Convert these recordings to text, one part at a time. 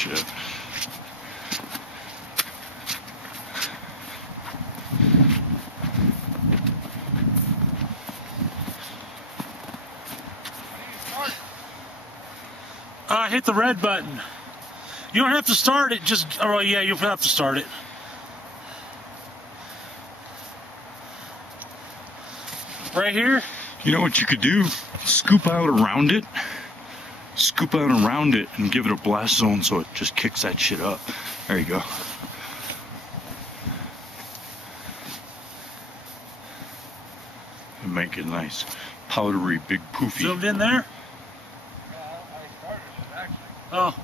shit. Hit the red button. You don't have to start it, just, oh yeah, you'll have to start it. Right here? You know what you could do? Scoop out around it. Scoop out around it and give it a blast zone so it just kicks that shit up. There you go. And make it nice, powdery, big poofy. Zoomed in there? Oh.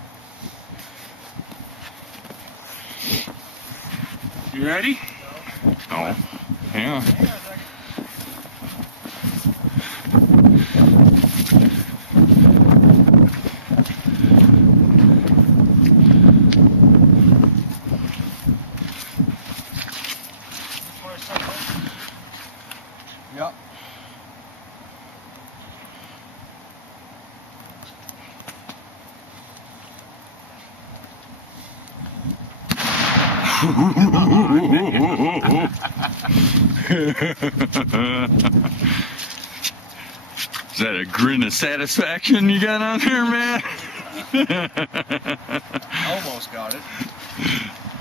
You ready? No. Yeah. Yep. Is that a grin of satisfaction you got on there, man? Almost got it.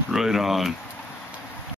Right on.